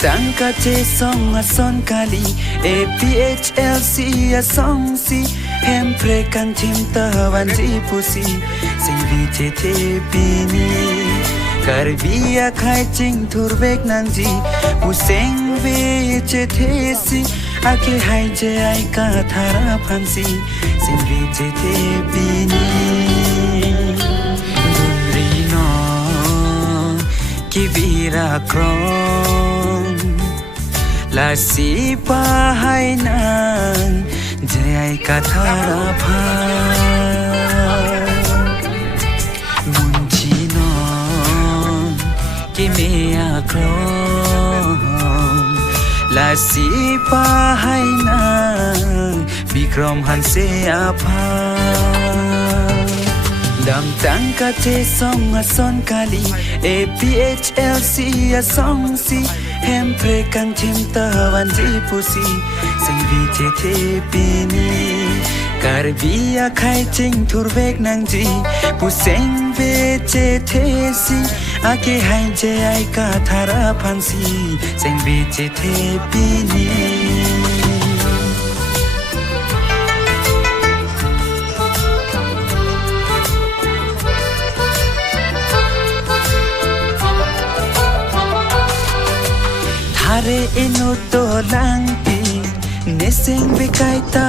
Tangka te song a son kali APHLC a song si Hempre kan tim tawan ji pusi Sing vi che te bini Karbia khai ching turbek nang ji Puseng vi che te si Ake hai je ai ka thara phansi Sing vi che te bini Duri no Kibira krong La si pahai nang Jai kathara pha Munchi non Kimea krong La si pahai nang Bikrom hanse apha Dam tangka te song a son kali APHLC a song si hem prekan cintawan di pusi sing vicete pini Karbia khai ching turvek nang ji puseng vicete si ake hai je ai ka thara phansi sing vicete pini Hare eno to lang pi neseng be kai ta